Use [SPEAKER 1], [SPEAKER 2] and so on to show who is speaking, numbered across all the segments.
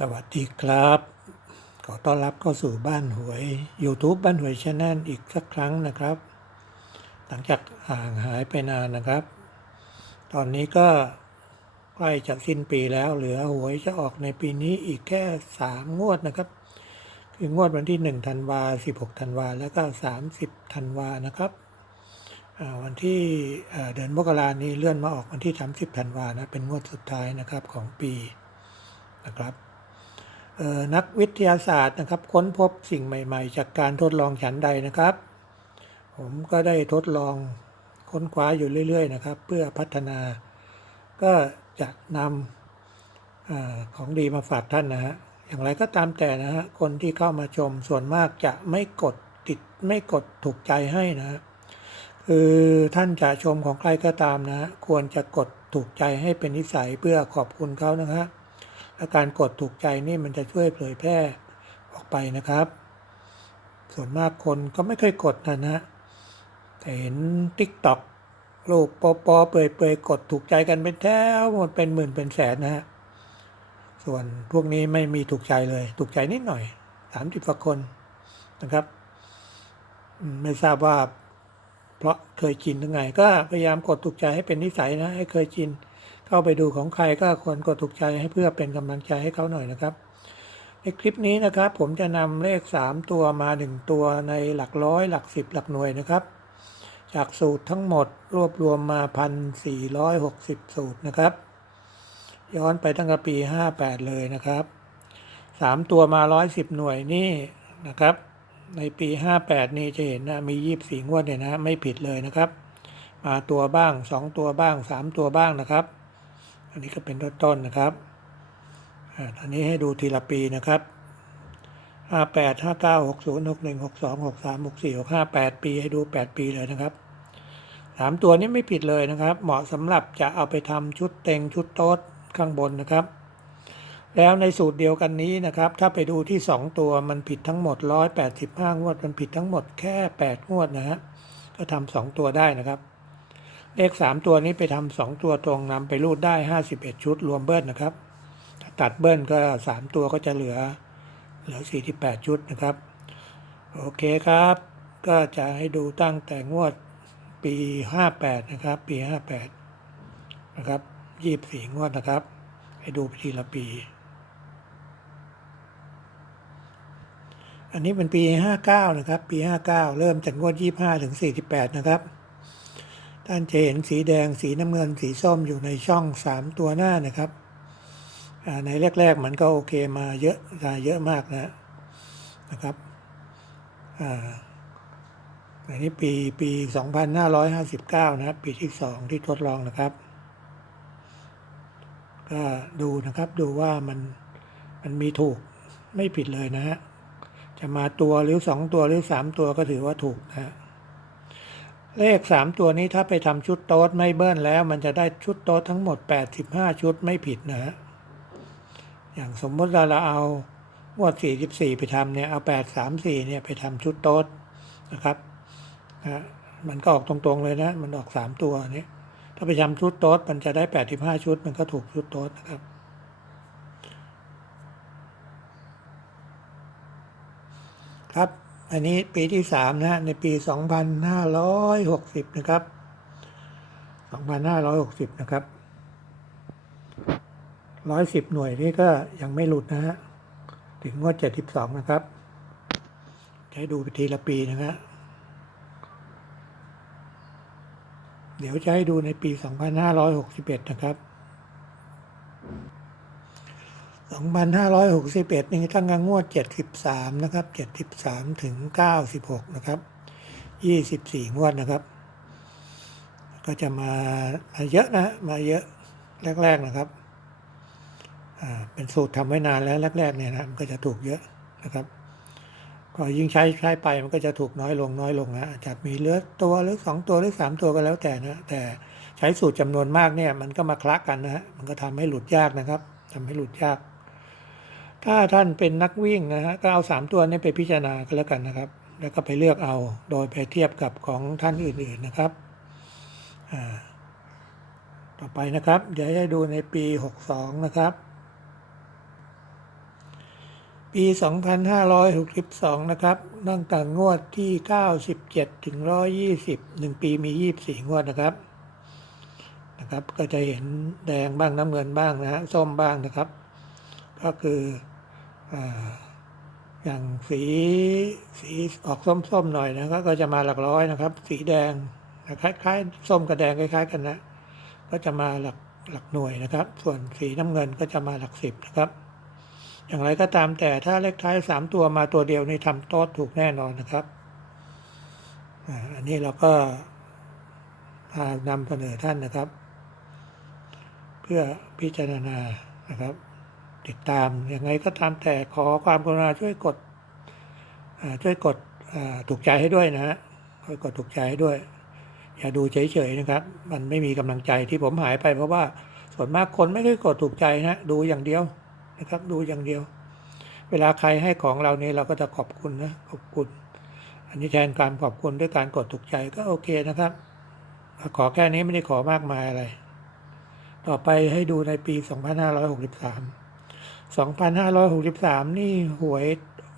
[SPEAKER 1] สวัสดีครับ ขอต้อนรับเข้าสู่บ้านหวย YouTube บ้านหวยชาแนลอีกสักครั้งนะครับ หลังจากห่างหายไปนานนะครับ ตอนนี้ก็ใกล้จะสิ้นปีแล้ว เหลือหวยจะออกในปีนี้อีกแค่ 3 งวดนะครับ คืองวดวันที่ 1 ธันวา 16 ธันวา แล้วก็ 30 ธันวานะครับ วันที่เดือนมกรานี้เลื่อนมาออกวันที่ 30 ธันวานะ เป็นงวดสุดท้ายนะครับของปีนะครับ นักวิทยาศาสตร์นะครับ ค้นพบสิ่งใหม่ ๆ จากการทดลองฉันใดนะครับ ผมก็ได้ทดลองค้นคว้าอยู่เรื่อยๆนะครับ เพื่อพัฒนา ก็จะนำอของดีมาฝากท่านนะฮะอย่างไรก็ตามแต่นะฮะคนที่เข้ามาชมส่วนมากจะไม่กดติดไม่กดถูกใจให้นะ คือท่านจะชมของใครก็ตามนะฮะควรจะกดถูกใจให้เป็นนิสัยเพื่อขอบคุณเขานะฮะ และการกดถูกใจนี่มันจะช่วยเผยแพร่ออกไปนะครับ ส่วนมากคนก็ไม่เคยกดนะนะแต่เห็นติ๊กต็อกรูปปอปอเปยเปยกดถูกใจกันเป็นแถวหมดเป็นหมื่นเป็นแสนนะฮะส่วนพวกนี้ไม่มีถูกใจเลย ถูกใจนิดหน่อยสามสิบกว่าคนนะครับ ไม่ทราบว่า เพราะเคยชินหรือไง ก็พยายามกดถูกใจให้เป็นนิสัยนะ ให้เคยชิน เข้าไปดูของใครก็ควรกดถูกใจให้เพื่อเป็นกำลังใจให้เขาหน่อยนะครับ ในคลิปนี้นะครับ ผมจะนำเลข 3 ตัวมา 1 ตัวในหลักร้อยหลัก 10 หลักหน่วยนะครับ จากสูตรทั้งหมดรวบรวมมา 1,460 สูตรนะครับ ย้อนไปตั้งแต่ปี 58 เลยนะครับ 3 ตัวมา 110 หน่วยนี่นะครับในปี 58 นี่จะเห็นนะมี 24 งวดเนี่ยนะไม่ผิดเลยนะครับ มาตัวบ้าง 2 ตัวบ้าง 3 ตัวบ้างนะครับ อันนี้ก็เป็นต้นๆนะครับอ่าอันนี้ให้ดูทีละปีนะครับ58 59 60 61 62 63 64 65 8ปีให้ดู8ปีเลยนะครับ3ตัวนี้ไม่ผิดเลยนะครับ เหมาะสำหรับจะเอาไปทำชุดเต็งชุดโต๊ดข้างบนนะครับ แล้วในสูตรเดียวกันนี้นะครับ ถ้าไปดูที่ 2 ตัวมันผิดทั้งหมด 185 งวด มันผิดทั้งหมดแค่ 8 งวดนะฮะก็ทำสองตัวได้นะครับ เลข3ตัวนี้ไปทำสองตัวตรงนำไปรูดได้51ชุดรวมเบิ้ลนะครับ ถ้าตัดเบิ้ลก็3ตัวก็จะเหลือเหลือ48ชุดนะครับ โอเคครับ ก็จะให้ดูตั้งแต่งวดปี58นะครับ ปี58นะครับ24งวดนะครับ ให้ดูไปทีละปี อันนี้เป็นปี59นะครับ ปี59เริ่มจากงวด25ถึง48นะครับ ท่านจะเห็นสีแดงสีน้ำเงินสีส้มอยู่ในช่อง 3 ตัวหน้านะครับ ในแรก ๆ มันก็โอเคมาเยอะมาเยอะมากนะนะครับอันนี้ปีปี 2559 นะครับ ปีที่ 2 ที่ทดลองนะครับ ก็ดูนะครับดูว่ามันมันมีถูกไม่ผิดเลยนะฮะ จะมาตัวหรือสองตัวหรือสามตัวก็ถือว่าถูกนะฮะ เลขสามตัวนี้ถ้าไปทำชุดโต๊ดไม่เบิ้ลแล้ว มันจะได้ชุดโต๊ดทั้งหมด 85 ชุดไม่ผิดนะฮะอย่างสมมติเราเราเอางวด 44 ไปทำเนี่ยเอา 8 3 4 เนี่ยไปทำชุดโต๊ดนะครับนะมันก็ออกตรงๆเลยนะ มันออก 3 ตัวนี้ถ้าไปทำชุดโต๊ดมันจะได้ 85 ชุด มันก็ถูกชุดโต๊ดนะครับครับ อันนี้ปีที่สามนะฮะในปี2560นะครับ2560นะครับ110หน่วยนี่ก็ยังไม่หลุดนะฮะถึงงวด72นะครับใช้ดูไปทีละปีนะฮะเดี๋ยวจะให้ดูในปี 2561 นะครับ 2561 นี่ตั้งแต่งวด 73 นะครับ 73 ถึง 96 นะครับ 24 งวดนะครับ ก็จะมามาเยอะนะ มาเยอะแรก ๆนะครับ อ่า เป็นสูตรทำไว้นานแล้วแรกๆเนี่ยนะมันก็จะถูกเยอะนะครับก็ยิ่งใช้ใช้ไปมันก็จะถูกน้อยลงน้อยลงนะอาจจะมีเหลือตัวหรือสองตัวหรือสามตัวก็แล้วแต่นะแต่ใช้สูตรจำนวนมากเนี่ยมันก็มาคละกันนะฮะมันก็ทำให้หลุดยากนะครับทำให้หลุดยาก ถ้าท่านเป็นนักวิ่งนะฮะก็เอาสามตัวนี้ไปพิจารณากันแล้วกันนะครับ แล้วก็ไปเลือกเอาโดยไปเทียบกับของท่านอื่นๆนะครับต่อไปนะครับ เดี๋ยวให้ดูในปี 62 นะครับ ปี 2562 นะครับตั้งแต่งวดที่ 97 ถึง 120 1 ปีมี 24 งวดนะครับนะครับ ก็จะเห็นแดงบ้างน้ำเงินบ้างนะฮะส้มบ้างนะครับ ก็คือ อย่างสีสีออกส้มๆหน่อยนะครับก็จะมาหลักร้อยนะครับ สีแดงคล้ายๆส้มกับแดงคล้าย ๆ กันนะ ก็จะมาหลักหลักหน่วยนะครับ ส่วนสีน้ำเงินก็จะมาหลักสิบนะครับ อย่างไรก็ตามแต่ถ้าเลขท้ายสามตัวมาตัวเดียวนี่ทำโต๊ดถูกแน่นอนนะครับอันนี้เราก็พานำเสนอท่านนะครับ เพื่อพิจารณานะครับ ติดตามยังไงก็ตามแต่ขอความกรุณาช่วยกดช่วยกดถูกใจให้ด้วยนะฮะช่วยกดถูกใจให้ด้วย อย่าดูเฉยๆนะครับ มันไม่มีกำลังใจที่ผมหายไปเพราะว่าส่วนมากคนไม่ได้กดถูกใจนะดูอย่างเดียวนะครับ ดูอย่างเดียว เวลาใครให้ของเราเนี่ยเราก็จะขอบคุณนะขอบคุณ อันนี้แทนการขอบคุณด้วยการกดถูกใจก็โอเคนะครับ ขอแค่นี้ไม่ได้ขอมากมายอะไร ต่อไปให้ดูในปี 2563 2563 นี่หวย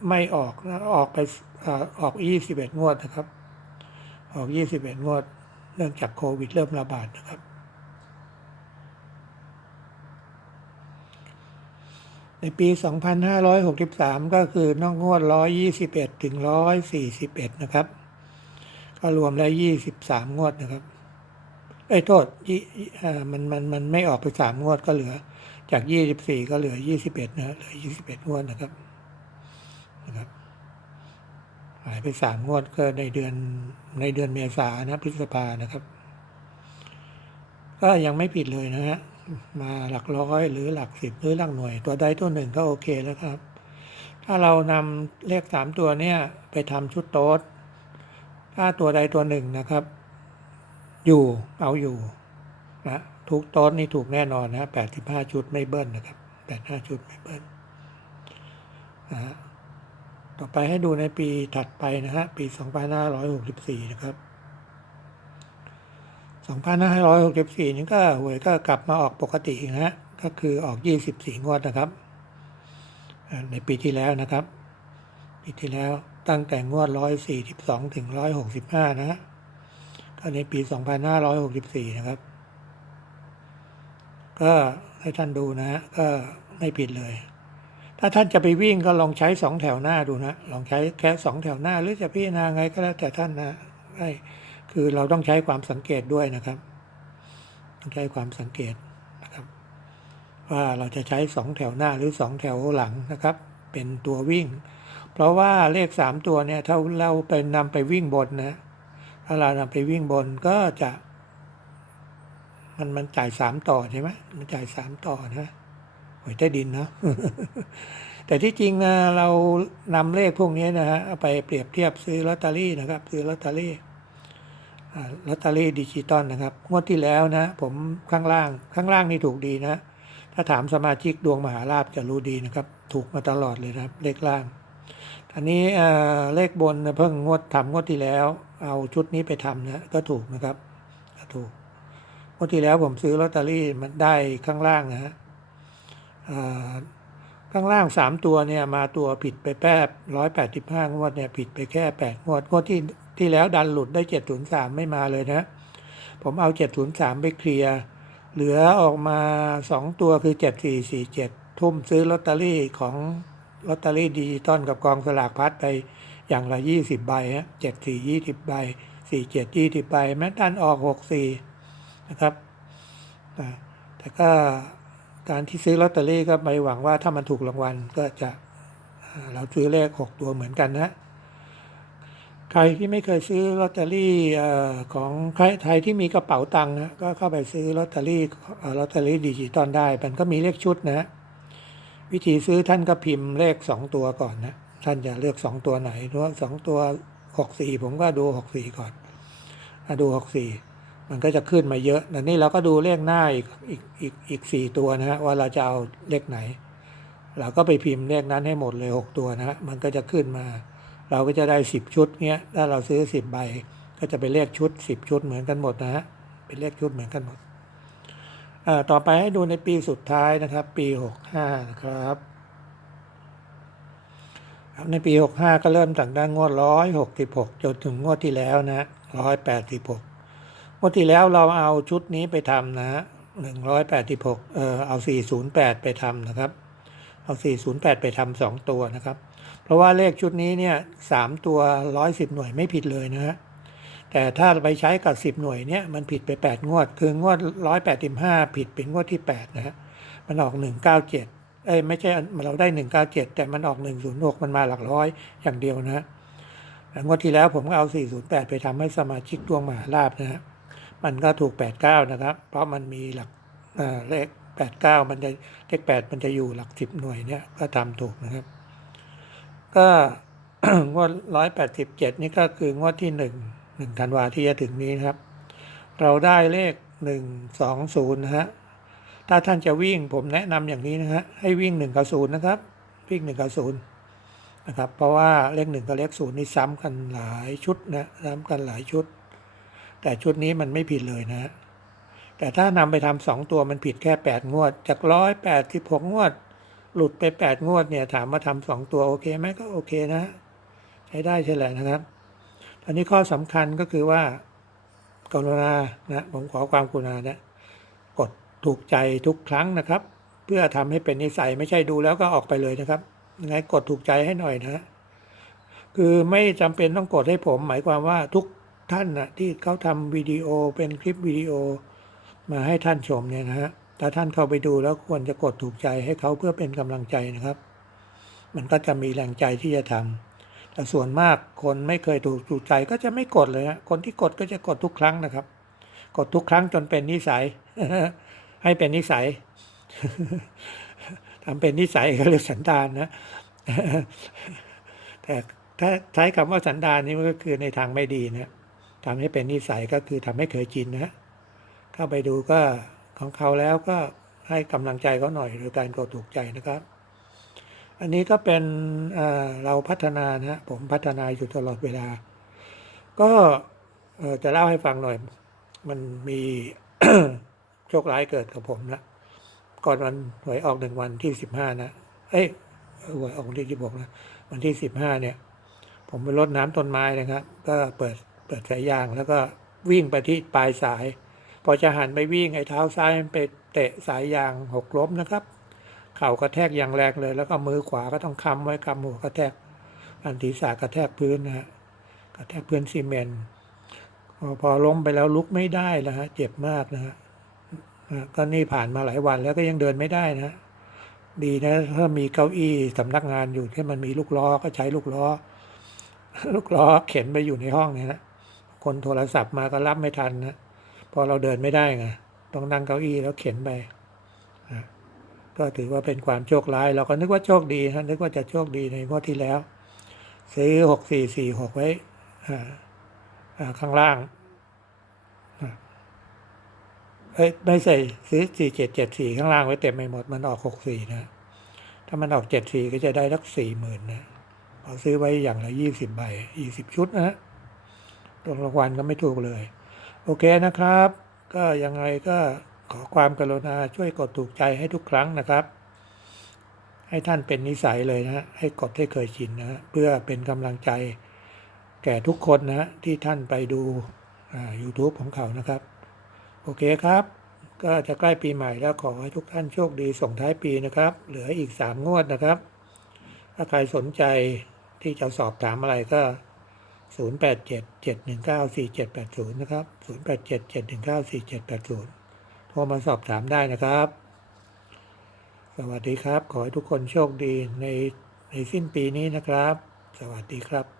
[SPEAKER 1] ไม่ออกนะออกไปอออก 21 งวดนะครับ ออก 21 งวด เนื่องจากโควิดเริ่มระบาดนะครับ ในปี 2563 ก็คือนอกงวด 121 ถึง 141 นะครับ ก็รวมแล้ว 23 งวดนะครับ เอ้ยโทษมันมันมันไม่ออกไป 3 งวดก็เหลือ จาก 24 ก็เหลือ 21 นะเหลือ 21 งวดนะครับนะครับหายไปสามงวดก็ในเดือนในเดือนเมษานะพฤษภานะครับ ก็ยังไม่ผิดเลยนะฮะมาหลักร้อยหรือหลักสิบหรือหลักหน่วย ตัวใดตัวหนึ่งก็โอเคแล้วครับ ถ้าเรานำเลขสามตัวเนี่ยไปทำชุดโต๊ดถ้าตัวใดตัวหนึ่งนะครับ อยู่เอาอยู่ นะทุกโต๊ดนี่ถูกแน่นอนนะแปดสิบห้าชุดไม่เบิ้ลนะครับแปดห้าชุดไม่เบิ้ลนะฮะต่อไปให้ดูในปีถัดไปนะฮะปี2564นะครับ2564นี้ก็หวยก็กลับมาออกปกตินะฮะก็คือออก24งวดนะครับ ในปีที่แล้วนะครับ ปีที่แล้วตั้งแต่งวด142ถึง165นะฮะก็ในปี2564นะครับ ก็ให้ท่านดูนะฮะก็ไม่ผิดเลย ถ้าท่านจะไปวิ่งก็ลองใช้สองแถวหน้าดูนะ ลองใช้แค่สองแถวหน้า หรือจะพิจารณาไงก็แล้วแต่ท่านนะใช่คือเราต้องใช้ความสังเกตด้วยนะครับ ต้องใช้ความสังเกตนะครับ ว่าเราจะใช้สองแถวหน้าหรือสองแถวหลังนะครับ เป็นตัววิ่ง เพราะว่าเลขสามตัวเนี่ยถ้าเราไปนำไปวิ่งบนนะถ้าเรานำไปวิ่งบนก็จะ มันมันจ่ายสามต่อใช่ไหมมันจ่ายสามต่อนะหวยใต้ดินนะแต่ที่จริงนะเรานำเลขพวกนี้นะฮะเอาไปเปรียบเทียบซื้อลอตเตอรี่นะครับ ซื้อลอตเตอรี่ลอตเตอรี่ดิจิตอลนะครับ งวดที่แล้วนะ ผมข้างล่างข้างล่างนี่ถูกดีนะ ถ้าถามสมาชิกดวงมหาลาภจะรู้ดีนะครับ ถูกมาตลอดเลยนะครับ เลขล่าง อันนี้เลขบนเพิ่งงวดทำงวดที่แล้ว เอาชุดนี้ไปทำนะก็ถูกนะครับก็ถูก งวดที่แล้วผมซื้อลอตเตอรี่มันได้ข้างล่างนะฮะข้างล่างสามตัวเนี่ยมาตัวผิดไปแป๊บร้อยแปดสิบห้างวดเนี่ยผิดไปแค่แปดงวดงวดที่ที่แล้วดันหลุดได้เจ็ดศูนย์สามไม่มาเลยนะ ผมเอาเจ็ดศูนย์สามไปเคลียร์ เหลือออกมาสองตัวคือเจ็ดสี่สี่เจ็ดทุ่มซื้อลอตเตอรี่ของลอตเตอรี่ดิจิตอลกับกองสลากพัดไปอย่างละยี่สิบใบฮะเจ็ดสี่ยี่สิบใบสี่เจ็ดยี่สิบใบแม้ดันออกหกสี่ นะครับอ่าแต่ก็การที่ซื้อลอตเตอรี่ก็ไม่หวังว่าถ้ามันถูกรางวัลก็จะเราซื้อเลขหกตัวเหมือนกันนะใครที่ไม่เคยซื้อลอตเตอรี่ของใครไทยที่มีกระเป๋าตังค์นะก็เข้าไปซื้อลอตเตอรี่ลอตเตอรี่ดิจิตอลได้มันก็มีเลขชุดนะ วิธีซื้อท่านก็พิมพ์เลขสองตัวก่อนนะท่านจะเลือกสองตัวไหนเพราะว่าสองตัวหกสี่ผมก็ดูหกสี่ก่อนอดูหกสี่ มันก็จะขึ้นมาเยอะแต่นี่เราก็ดูเลขหน้าอีกอีกอีกอีกสี่ตัวนะฮะว่าเราจะเอาเลขไหน เราก็ไปพิมพ์เลขนั้นให้หมดเลยหกตัวนะฮะมันก็จะขึ้นมา เราก็จะได้สิบชุดเนี้ยถ้าเราซื้อสิบใบ ก็จะเป็นเลขชุดสิบชุดเหมือนกันหมดนะฮะเป็นเลขชุดเหมือนกันหมดอ่าต่อไปให้ดูในปีสุดท้ายนะครับ ปีหกห้านะครับในปี 65 ก็เริ่มตั้งแต่งวด 166 จนถึงงวดที่แล้วนะ 186 วดที่แล้วเราเอาชุดนี้ไปทำนะฮะ186เอ่อเอา408ไปทำนะครับ เอา408ไปทำสองตัวนะครับ เพราะว่าเลขชุดนี้เนี่ย3ตัว110หน่วยไม่ผิดเลยนะฮะแต่ถ้าไปใช้กับ10หน่วยเนี่ยมันผิดไป8งวด คืองวด185ผิดเป็นงวดที่8นะฮะมันออก197เก้าเจ็ดเอ้ยไม่ใช่เราได้197แต่มันออก106มันมาหลักร้อยอย่างเดียวนะฮะงวดที่แล้วผมก็เอา408ไปทำให้สมาชิกดวงมหาลาบนะฮะ มันก็ถูก 89 นะครับ เพราะมันมีหลักเอ่อเลข 89 มันจะเลข 8 มันจะอยู่หลัก 10 หน่วยเนี่ยก็ทำถูกนะครับ ก็งวด 187 นี่ก็คืองวดที่ 1 1ธันวาที่จะถึงนี้นะครับ เราได้เลข 120 นะฮะถ้าท่านจะวิ่งผมแนะนำอย่างนี้นะฮะให้วิ่ง 1 กับ 0 นะครับ วิ่ง 1 กับ 0นะครับเพราะว่าเลข1กับเลข0นี่ซ้ำกันหลายชุดนะซ้ำกันหลายชุด แต่ชุดนี้มันไม่ผิดเลยนะ แต่ถ้านำไปทำสองตัวมันผิดแค่ 8 งวด จากร้อยแปดสิบหกงวด หลุดไป 8 งวดเนี่ยถามมาทำสองตัวโอเคไหมก็โอเคนะ ใช้ได้ใช่แหละนะครับอันนี้ข้อสำคัญก็คือว่ากรุณานะผมขอความกรุณานะกดถูกใจทุกครั้งนะครับ เพื่อทำให้เป็นนิสัยไม่ใช่ดูแล้วก็ออกไปเลยนะครับยังไงกดถูกใจให้หน่อยนะ คือไม่จำเป็นต้องกดให้ผม หมายความว่าทุก ท่านนะที่เขาทำวิดีโอเป็นคลิปวิดีโอมาให้ท่านชมเนี่ยนะฮะถ้าท่านเข้าไปดูแล้วควรจะกดถูกใจให้เขาเพื่อเป็นกำลังใจนะครับ มันก็จะมีแรงใจที่จะทำแต่ส่วนมากคนไม่เคยถูกถูกใจก็จะไม่กดเลยฮะคนที่กดก็จะกดทุกครั้งนะครับ กดทุกครั้งจนเป็นนิสัย ให้เป็นนิสัยทำเป็นนิสัยเขาเรียกสันดานนะแต่ถ้าใช้คำว่าสันดานนี่มันก็คือในทางไม่ดีนะ ทำให้เป็นนิสัยก็คือทำให้เคยชินนะ เข้าไปดูก็ของเขาแล้วก็ให้กำลังใจเขาหน่อยโดยการกดถูกใจนะครับ อันนี้ก็เป็นเราพัฒนานะฮะผมพัฒนาอยู่ตลอดเวลา ก็จะเล่าให้ฟังหน่อย มันมีโชคร้ายเกิดกับผมนะก่อนวันหวยออกหนึ่งวันที่สิบห้านะเอ้ยหวยออกวันที่สิบหกนะวันที่สิบห้าเนี่ย ผมไปรดน้ำต้นไม้นะครับ ก็เปิด เปิดสายยางแล้วก็วิ่งไปที่ปลายสาย พอจะหันไปวิ่งไอ้เท้าซ้ายมันไปเตะสายยางหกล้มนะครับ เข่ากระแทกอย่างแรงเลย แล้วก็มือขวาก็ต้องค้ำไว้ค้ำหัวกระแทกอันศีรษะกระแทกพื้นนะฮะกระแทกพื้นซีเมนต์พอพอล้มไปแล้วลุกไม่ได้แล้วฮะเจ็บมากนะฮะก็นี่ผ่านมาหลายวันแล้วก็ยังเดินไม่ได้นะดีนะถ้ามีเก้าอี้สำนักงานอยู่ที่มันมีลูกล้อก็ใช้ลูกล้อ ลูกล้อเข็นไปอยู่ในห้องเนี่ยนะ คนโทรศัพท์มาก็รับไม่ทันนะพอเราเดินไม่ได้ไงต้องนั่งเก้าอี้แล้วเข็นไปก็ถือว่าเป็นความโชคร้าย เราก็นึกว่าโชคดีนะนึกว่าจะโชคดีในงวดที่แล้ว ซื้อหกสี่สี่หกไว้ข้างล่างเอ้ยไม่ใส่ซื้อสี่เจ็ดเจ็ดสี่ข้างล่างไว้เต็มไปหมดมันออกหกสี่นะถ้ามันออกเจ็ดสี่ก็จะได้สักสี่หมื่นนะพอซื้อไว้อย่างละยี่สิบใบยี่สิบชุดนะ ฮะตัวรางวัลก็ไม่ถูกเลย โอเคนะครับ ก็ยังไงก็ขอความกรุณาช่วยกดถูกใจให้ทุกครั้งนะครับ ให้ท่านเป็นนิสัยเลยนะฮะให้กดให้เคยชินนะเพื่อเป็นกำลังใจแก่ทุกคนนะที่ท่านไปดูอ่า YouTube ของเขานะครับ โอเคครับ ก็จะใกล้ปีใหม่แล้วขอให้ทุกท่านโชคดีส่งท้ายปีนะครับ เหลืออีก 3 งวดนะครับ ถ้าใครสนใจที่จะสอบถามอะไรก็ 0877194780 นะครับ 0877194780 โทรมาสอบถามได้นะครับ สวัสดีครับ ขอให้ทุกคนโชคดีในในสิ้นปีนี้นะครับ สวัสดีครับ